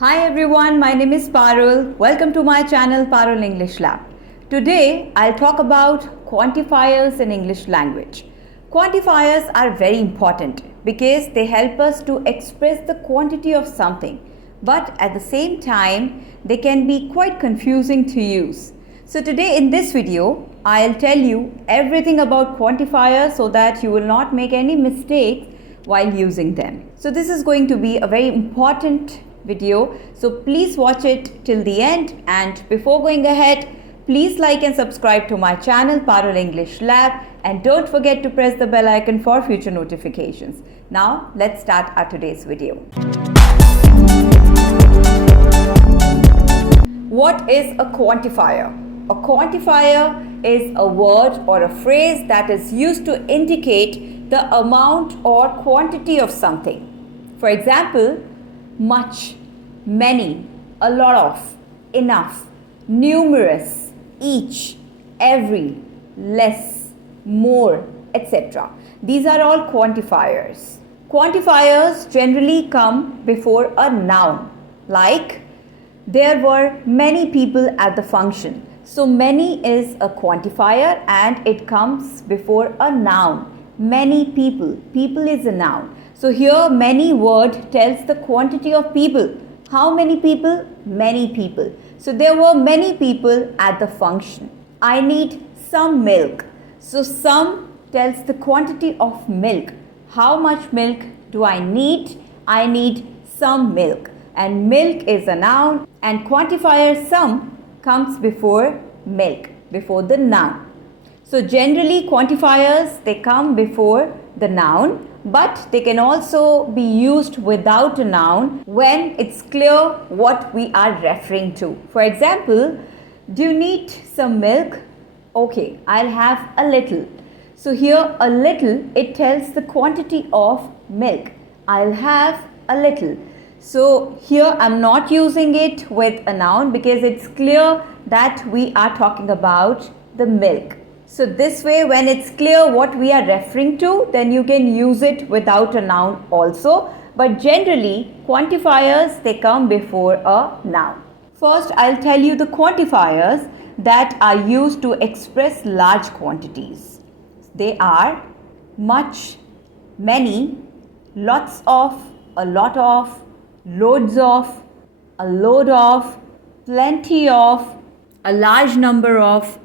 Hi everyone, my name is Parul. Welcome to my channel Parul English Lab. Today I'll talk about quantifiers in English language. Quantifiers are very important because they help us to express the quantity of something, but at the same time they can be quite confusing to use. So today in this video I'll tell you everything about quantifiers so that you will not make any mistakes while using them. So this is going to be a very important video, so please watch it till the end, and before going ahead, please like and subscribe to my channel Parul English Lab, and don't forget to press the bell icon for future notifications. Now let's start our today's video. What is a quantifier? A quantifier is a word or a phrase that is used to indicate the amount or quantity of something. For example, much, many, a lot of, enough, numerous, each, every, less, more, etc. These are all quantifiers. Quantifiers generally come before a noun, like there were many people at the function. So many is a quantifier and it comes before a noun. Many people. People is a noun. So here many word tells the quantity of people. How many people? Many people. So there were many people at the function. I need some milk. So some tells the quantity of milk. How much milk do I need? I need some milk. And milk is a noun, and quantifier some comes before milk, before the noun. So generally quantifiers, they come before the noun, but they can also be used without a noun when it's clear what we are referring to. For example, do you need some milk? Okay, I'll have a little. So here a little, it tells the quantity of milk. I'll have a little. So here I'm not using it with a noun because it's clear that we are talking about the milk. So this way, when it's clear what we are referring to, then you can use it without a noun also. But generally, quantifiers, they come before a noun. First, I'll tell you the quantifiers that are used to express large quantities. They are much, many, lots of, a lot of, loads of, a load of, plenty of, a large number of,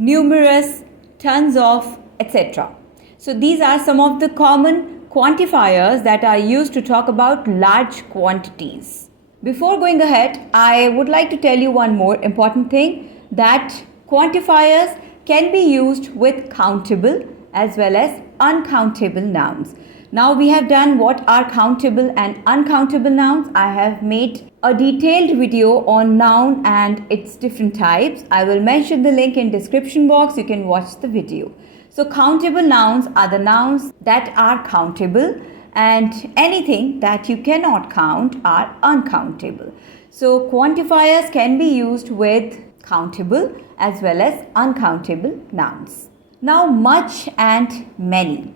numerous, tons of, etc. So these are some of the common quantifiers that are used to talk about large quantities. Before going ahead, I would like to tell you one more important thing, that quantifiers can be used with countable as well as uncountable nouns. Now we have done what are countable and uncountable nouns. I have made a detailed video on noun and its different types. I will mention the link in description box. You can watch the video. So countable nouns are the nouns that are countable, and anything that you cannot count are uncountable. So quantifiers can be used with countable as well as uncountable nouns. Now much and many.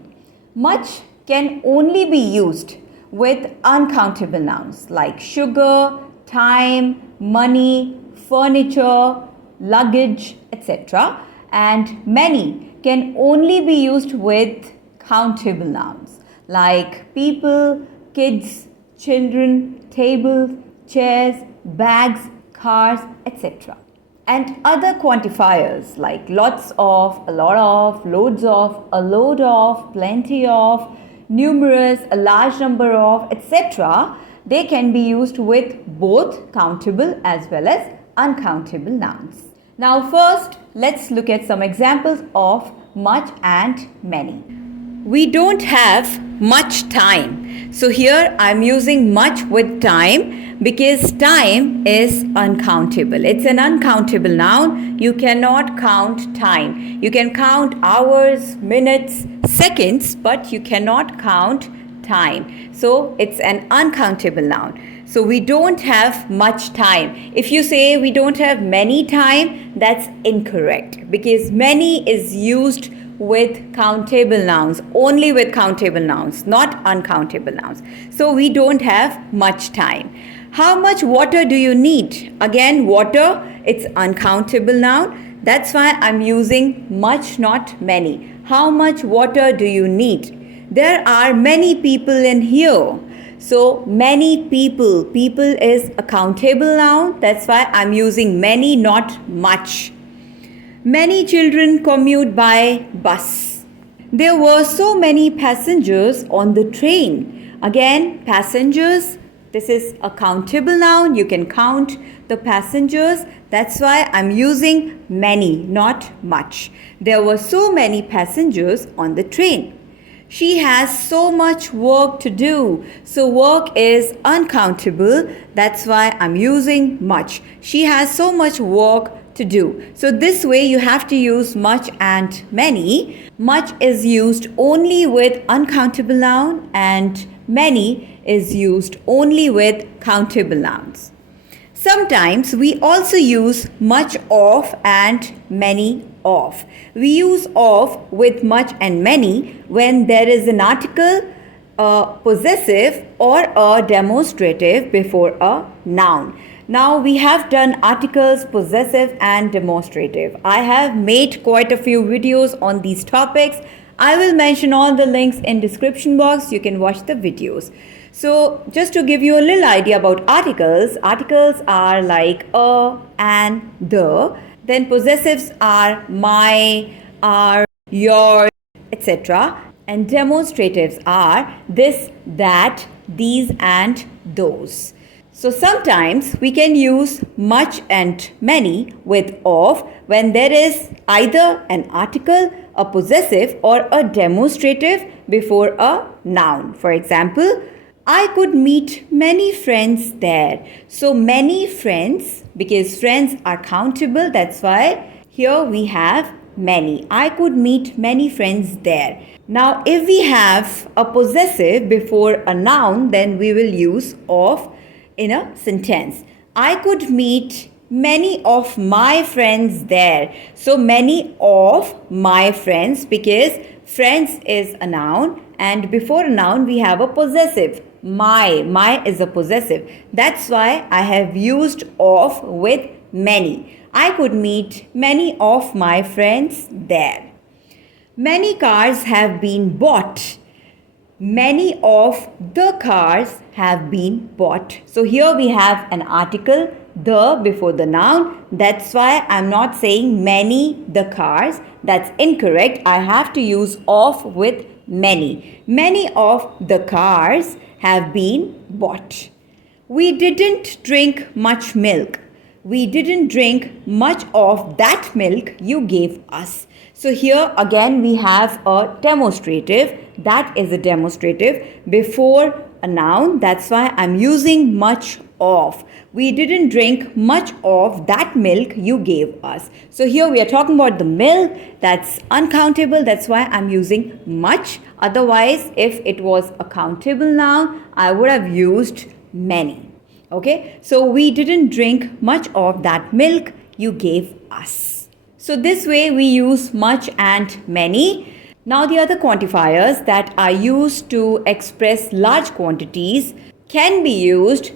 Much can only be used with uncountable nouns like sugar, time, money, furniture, luggage, etc. And many can only be used with countable nouns like people, kids, children, tables, chairs, bags, cars, etc. And other quantifiers like lots of, a lot of, loads of, a load of, plenty of, numerous, a large number of, etc. They can be used with both countable as well as uncountable nouns. Now first, let's look at some examples of much and many. We don't have much time. So here I'm using much with time because time is uncountable. It's an uncountable noun. You cannot count time. You can count hours, minutes, seconds, but you cannot count time. So it's an uncountable noun. So we don't have much time. If you say we don't have many time, that's incorrect because many is used with countable nouns, only with countable nouns, not uncountable nouns. So we don't have much time. How much water do you need? Again, water, it's uncountable noun. That's why I'm using much, not many. How much water do you need? There are many people in here. So, many people. People is a countable noun. That's why I'm using many, not much. Many children commute by bus. There were so many passengers on the train. Again, passengers, this is a countable noun. You can count the passengers. That's why I'm using many, not much. There were so many passengers on the train. She has so much work to do. So work is uncountable. That's why I'm using much. She has so much work to do. So this way you have to use much and many. Much is used only with uncountable noun and many is used only with countable nouns. Sometimes we also use much of and many of. We use of with much and many when there is an article, a possessive or a demonstrative before a noun. Now we have done articles, possessive and demonstrative. I have made quite a few videos on these topics. I will mention all the links in description box. You can watch the videos. So just to give you a little idea about articles, articles are like a, and, the. Then possessives are my, are, your, etc. And demonstratives are this, that, these and those. So sometimes we can use much and many with of when there is either an article, a possessive or a demonstrative before a noun. For example, I could meet many friends there. So many friends, because friends are countable, that's why here we have many. I could meet many friends there. Now if we have a possessive before a noun, then we will use of in a sentence. I could meet many of my friends there. So many of my friends, because friends is a noun and before a noun we have a possessive. My is a possessive. That's why I have used of with many. I could meet many of my friends there. Many cars have been bought. Many of the cars have been bought. So here we have an article, the before the noun. That's why I'm not saying many the cars. That's incorrect. I have to use of with many. Many of the cars have been bought. We didn't drink much milk. We didn't drink much of that milk you gave us. So here again we have a demonstrative. That is a demonstrative before a noun. That's why I'm using much of. We didn't drink much of that milk you gave us. So here we are talking about the milk. That's uncountable. That's why I'm using much. Otherwise, if it was a countable noun, I would have used many. Okay, so we didn't drink much of that milk you gave us. So this way we use much and many. Now the other quantifiers that are used to express large quantities can be used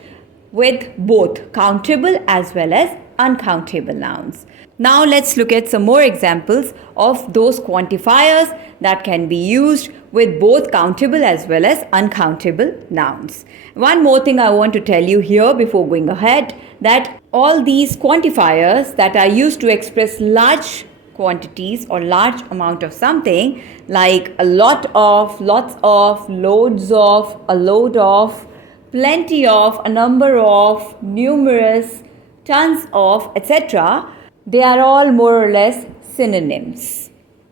with both countable as well as uncountable nouns. Now let's look at some more examples of those quantifiers that can be used with both countable as well as uncountable nouns. One more thing I want to tell you here before going ahead, that all these quantifiers that are used to express large quantities or large amount of something, like a lot of, lots of, loads of, a load of, plenty of, a number of, numerous, tons of, etc., they are all more or less synonyms.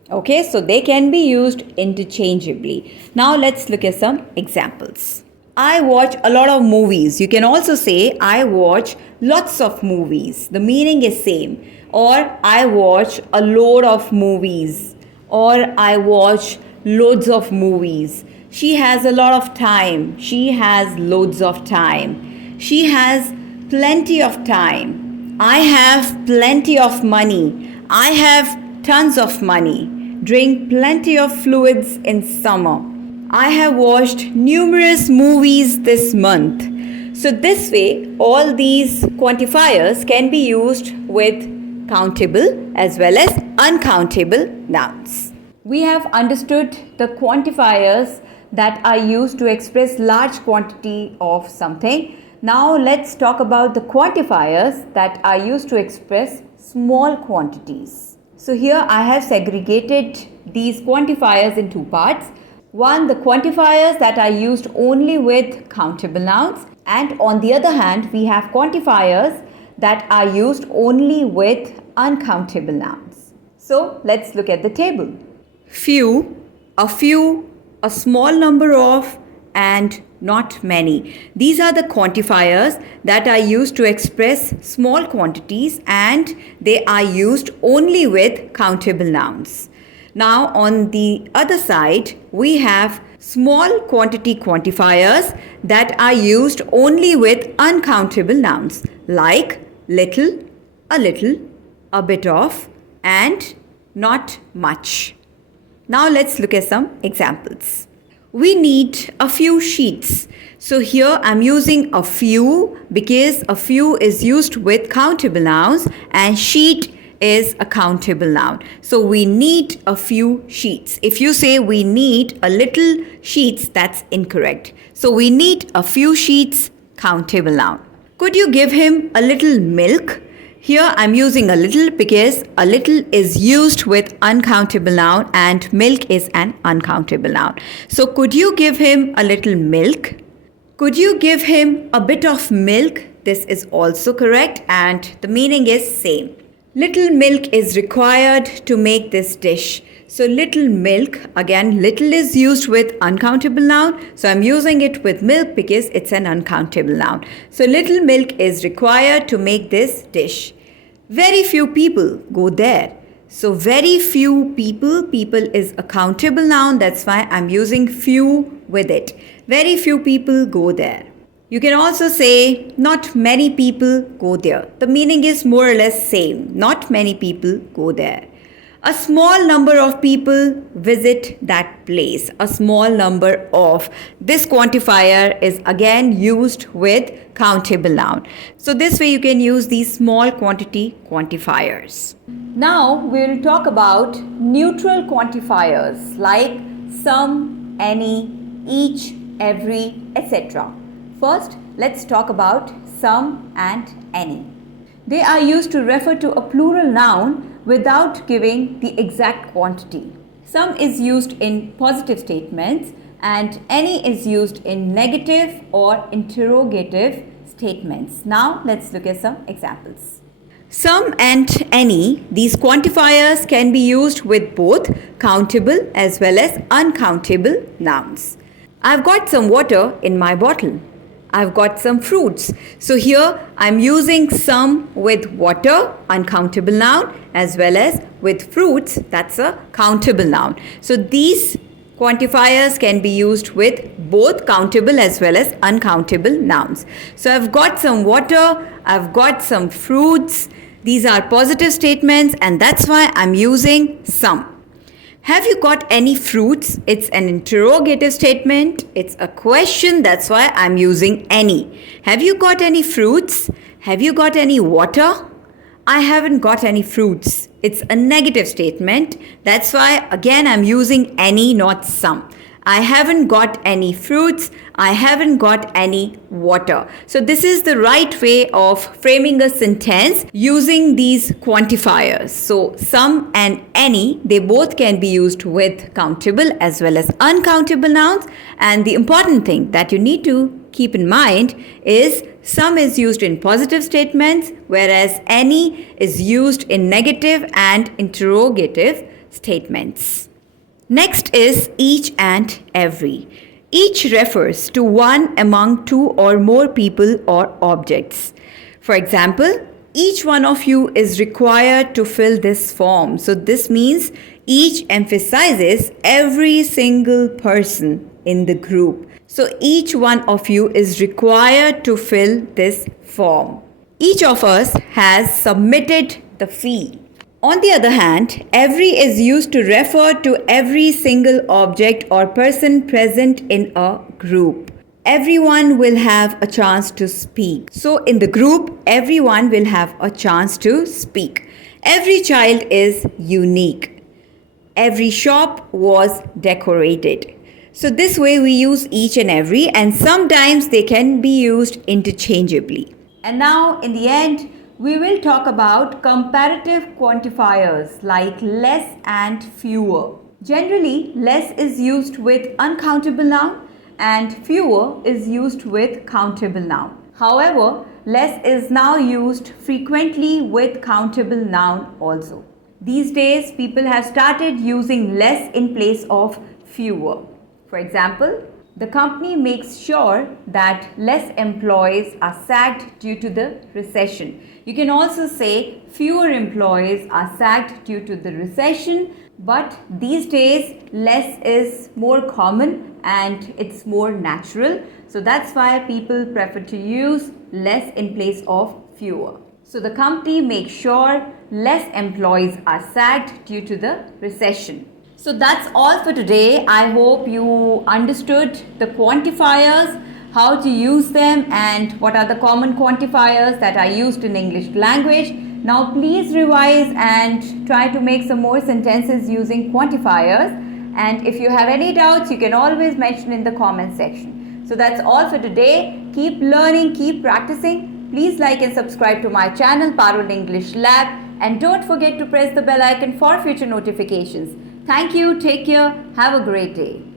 Okay, so they can be used interchangeably. Now let's look at some examples. I watch a lot of movies. You can also say I watch lots of movies. The meaning is same. Or I watch a load of movies. Or I watch loads of movies. She has a lot of time. She has loads of time. She has plenty of time. I have plenty of money. I have tons of money. Drink plenty of fluids in summer. I have watched numerous movies this month. So this way, all these quantifiers can be used with countable as well as uncountable nouns. We have understood the quantifiers that are used to express large quantity of something. Now let's talk about the quantifiers that are used to express small quantities. So here I have segregated these quantifiers in two parts. One, the quantifiers that are used only with countable nouns, and on the other hand, we have quantifiers that are used only with uncountable nouns. So let's look at the table. Few, a small number of, and not many. These are the quantifiers that are used to express small quantities, and they are used only with countable nouns. Now on the other side, we have small quantity quantifiers that are used only with uncountable nouns like little, a bit of, and not much. Now let's look at some examples. We need a few sheets. So here I'm using a few because a few is used with countable nouns and sheet is a countable noun. So we need a few sheets. If you say we need a little sheets, that's incorrect. So we need a few sheets, countable noun. Could you give him a little milk? Here I'm using a little because a little is used with uncountable noun and milk is an uncountable noun. So could you give him a little milk? Could you give him a bit of milk? This is also correct and the meaning is same. Little milk is required to make this dish. So little milk, again little is used with uncountable noun. So I'm using it with milk because it's an uncountable noun. So little milk is required to make this dish. Very few people go there. So very few people is a countable noun. That's why I'm using few with it. Very few people go there. You can also say not many people go there. The meaning is more or less same. Not many people go there. A small number of people visit that place. A small number of. This quantifier is again used with countable noun. So this way you can use these small quantity quantifiers. Now we will talk about neutral quantifiers like some, any, each, every, etc. First, let's talk about some and any. They are used to refer to a plural noun without giving the exact quantity. Some is used in positive statements and any is used in negative or interrogative statements. Now let's look at some examples. Some and any, these quantifiers can be used with both countable as well as uncountable nouns. I've got some water in my bottle. I've got some fruits. So here I'm using some with water, uncountable noun, as well as with fruits, that's a countable noun. So these quantifiers can be used with both countable as well as uncountable nouns. So I've got some water, I've got some fruits. These are positive statements and that's why I'm using some. Have you got any fruits? It's an interrogative statement. It's a question. That's why I'm using any. Have you got any fruits? Have you got any water? I haven't got any fruits. It's a negative statement. That's why again I'm using any, not some. I haven't got any fruits. I haven't got any water. So this is the right way of framing a sentence using these quantifiers. So some and any, they both can be used with countable as well as uncountable nouns. And the important thing that you need to keep in mind is some is used in positive statements, whereas any is used in negative and interrogative statements. Next is each and every. Each refers to one among two or more people or objects. For example, each one of you is required to fill this form. So this means each emphasizes every single person in the group. So each one of you is required to fill this form. Each of us has submitted the fee. On the other hand, every is used to refer to every single object or person present in a group. everyone will have a chance to speak. So in the group, everyone will have a chance to speak. Every child is unique. Every shop was decorated. So this way we use each and every, and sometimes they can be used interchangeably. And now in the end, we will talk about comparative quantifiers like less and fewer. Generally, less is used with uncountable noun and fewer is used with countable noun. However, less is now used frequently with countable noun also. These days, people have started using less in place of fewer. For example, the company makes sure that less employees are sacked due to the recession. You can also say fewer employees are sacked due to the recession, but these days less is more common and it's more natural. So that's why people prefer to use less in place of fewer. So the company makes sure less employees are sacked due to the recession. So that's all for today. I hope you understood the quantifiers, how to use them, and what are the common quantifiers that are used in English language. Now please revise and try to make some more sentences using quantifiers. And if you have any doubts, you can always mention in the comment section. So that's all for today. Keep learning, keep practicing. Please like and subscribe to my channel Parul English Lab, and don't forget to press the bell icon for future notifications. Thank you, take care, have a great day.